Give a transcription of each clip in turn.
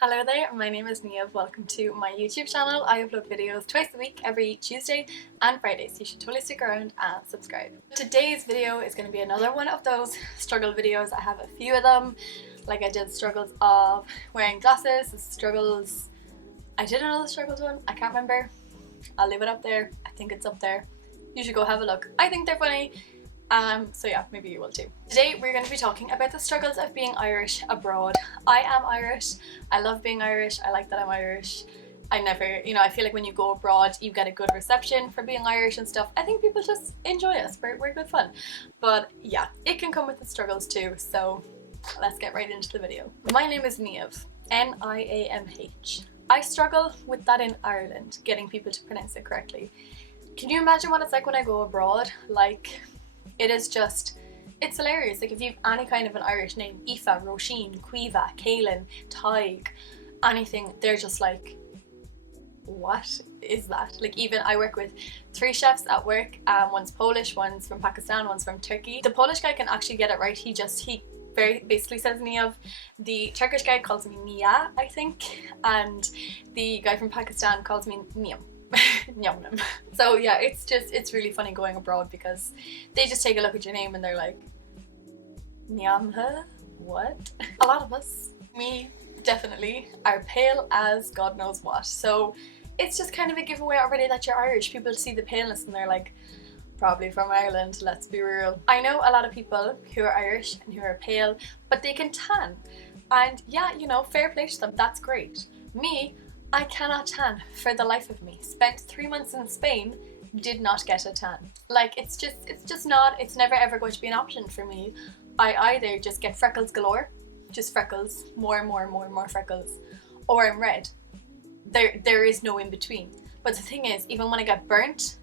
Hello there, my name is Nia. Welcome to my YouTube channel. I upload videos twice a week, every Tuesday and Friday, so you should totally stick around and subscribe. Today's video is going to be another one of those struggle videos. I have a few of them. Like I did struggles of wearing glasses, struggles... I did another struggles one, I can't remember. I'll leave it up there. I think it's up there. You should go have a look. I think they're funny. So yeah, maybe you will too. Today we're going to be talking about the struggles of being Irish abroad. I am Irish. I love being Irish. I like that I'm Irish. I feel like when you go abroad you get a good reception for being Irish and stuff. I think people just enjoy us. We're good fun. But yeah, it can come with the struggles too, so let's get right into the video. My name is Niamh. Niamh. I struggle with that in Ireland, getting people to pronounce it correctly. Can you imagine what it's like when I go abroad? Like, it's hilarious. Like if you have any kind of an Irish name, Aoife, Roisin, Caoimhe, Caelan, Taig, anything, they're just like, what is that? Like even I work with 3 chefs at work, one's Polish, one's from Pakistan, one's from Turkey. The Polish guy can actually get it right. He very basically says Niamh. The Turkish guy calls me Nia, I think, and the guy from Pakistan calls me Niamh. Yum yum. So yeah, it's really funny going abroad because they just take a look at your name and they're like, Niamh, what? A lot of us, me definitely, are pale as God knows what. So it's just kind of a giveaway already that you're Irish. People see the paleness and they're like, probably from Ireland, let's be real. I know a lot of people who are Irish and who are pale, but they can tan. And yeah, fair play to them, that's great. Me, I cannot tan for the life of me. Spent 3 months in Spain, did not get a tan. Like it's never ever going to be an option for me. I either just get freckles galore, just freckles, more freckles, or I'm red. There is no in between. But the thing is, even when I get burnt,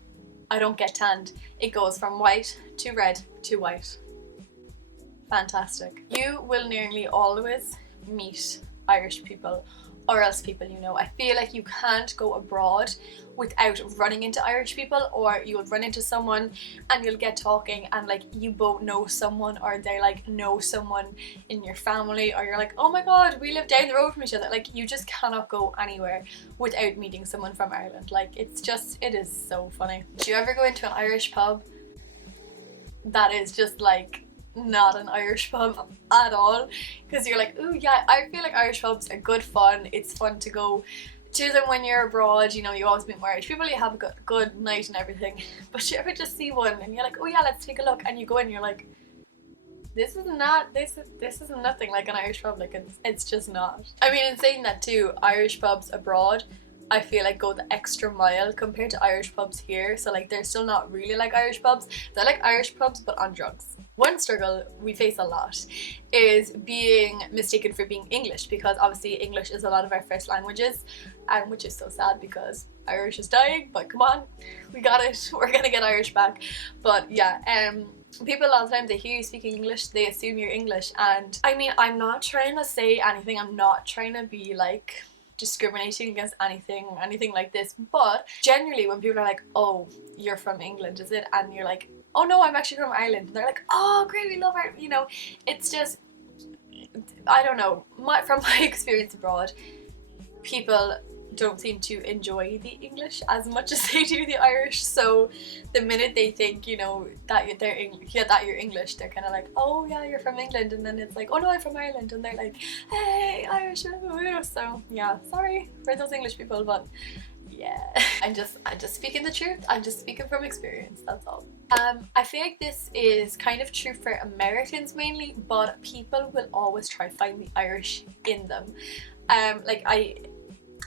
I don't get tanned. It goes from white to red to white. Fantastic. You will nearly always meet Irish people, or else people I feel like you can't go abroad without running into Irish people, or you'll run into someone and you'll get talking and like you both know someone, or they like know someone in your family, or you're like, oh my god, we live down the road from each other. Like you just cannot go anywhere without meeting someone from Ireland. Like it is so funny. Do you ever go into an Irish pub that is just like not an Irish pub at all, because you're like, oh yeah, I feel like Irish pubs are good fun. It's fun to go to them when you're abroad, you always meet more Irish people, you have a good night and everything. But you ever just see one and you're like, oh yeah, let's take a look, and you go in and you're like, this is nothing like an Irish pub. Like it's just not. I mean, in saying that too, Irish pubs abroad I feel like go the extra mile compared to Irish pubs here. So like they're still not really like Irish pubs. They're like Irish pubs but on drugs. One struggle we face a lot is being mistaken for being English, because obviously English is a lot of our first languages, and which is so sad because Irish is dying, but come on, we got it. We're gonna get Irish back. But yeah, people a lot of times they hear you speaking English, they assume you're English, and I mean, I'm not trying to say anything, I'm not trying to be like discriminating against anything like this, but generally when people are like, oh, you're from England, is it? And you're like, oh no, I'm actually from Ireland, and they're like, oh great, we love Ireland. It's just, I don't know, from my experience abroad, people don't seem to enjoy the English as much as they do the Irish. So the minute they think that you're English, they're kind of like, oh yeah, you're from England, and then it's like, oh no, I'm from Ireland, and they're like, hey, Irish. So yeah, sorry for those English people, but yeah, I'm just speaking the truth. I'm just speaking from experience, that's all. I feel like this is kind of true for Americans mainly, but people will always try to find the Irish in them.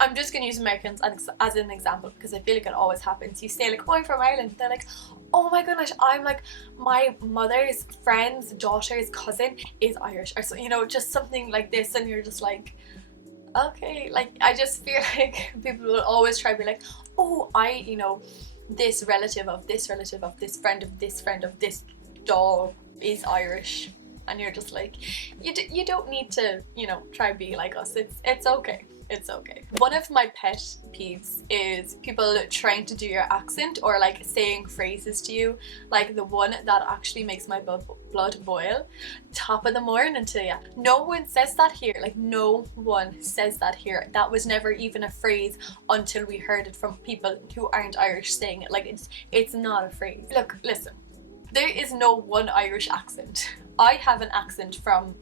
I'm just going to use Americans as an example because I feel like it always happens. You say like, oh, I'm from Ireland. They're like, oh my goodness, I'm like, my mother's friend's daughter's cousin is Irish, or so, just something like this, and you're just like, okay. Like I just feel like people will always try to be like, oh, this relative of this relative of this friend of this friend of this dog is Irish. and you're just like, you don't need to, you know, try and be like us. It's okay. It's okay. One of my pet peeves is people trying to do your accent or like saying phrases to you. Like the one that actually makes my blood boil. Top of the morning to you. No one says that here. Like no one says that here. That was never even a phrase until we heard it from people who aren't Irish saying it. Like it's not a phrase. Look, listen. There is no one Irish accent. I have an accent from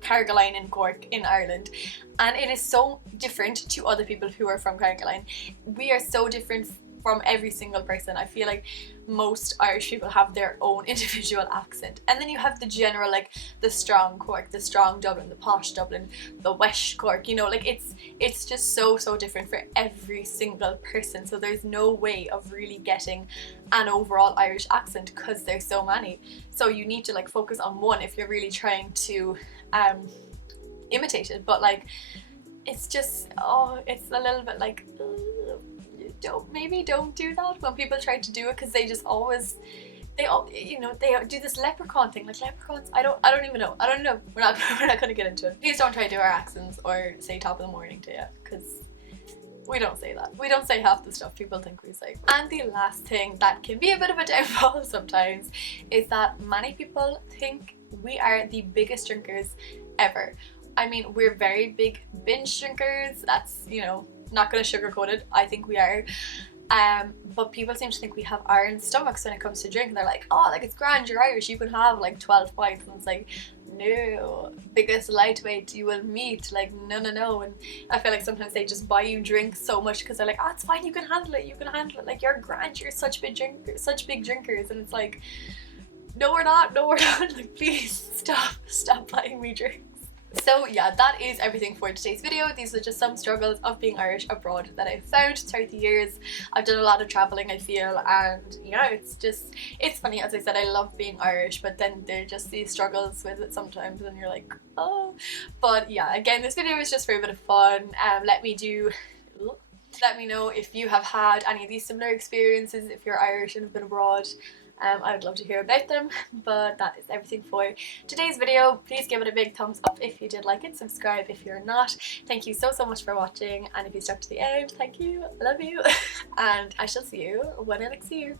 Carrigaline in Cork in Ireland, and it is so different to other people who are from Carrigaline. We are so different from every single person. I feel like most Irish people have their own individual accent, and then you have the general, like the strong Cork, the strong Dublin, the posh Dublin, the West Cork, you know, like it's just so different for every single person. So there's no way of really getting an overall Irish accent because there's so many. So you need to like focus on one if you're really trying to imitate it. But like it's just, oh, it's a little bit like, maybe don't do that when people try to do it, because they just always, they do this leprechaun thing. Like leprechauns, I don't even know. I don't know. We're not gonna get into it. Please don't try to do our accents or say top of the morning to you, because we don't say that. We don't say half the stuff people think we say. And the last thing that can be a bit of a downfall sometimes is that many people think we are the biggest drinkers ever. I mean, we're very big binge drinkers. That's, you know, not gonna sugarcoat it. I think we are. But people seem to think we have iron stomachs when it comes to drinking. They're like, oh, like it's grand, you're Irish, you can have like 12 pints. And it's like, no, biggest lightweight you will meet. Like, no. And I feel like sometimes they just buy you drinks so much because they're like, oh, it's fine, you can handle it. Like, you're grand, you're such big drinkers. And it's like, no, we're not. Like, please stop buying me drinks. So yeah, that is everything for today's video. These are just some struggles of being Irish abroad that I've found throughout the years. I've done a lot of traveling, I feel, and yeah, it's funny. As I said, I love being Irish, but then there are just these struggles with it sometimes and you're like, oh. But yeah, again, this video is just for a bit of fun. Let me know if you have had any of these similar experiences, if you're Irish and have been abroad. I would love to hear about them. But that is everything for today's video. Please give it a big thumbs up if you did like it, subscribe if you're not. Thank you so much for watching, and if you stuck to the end, thank you, love you, and I shall see you when I next see you.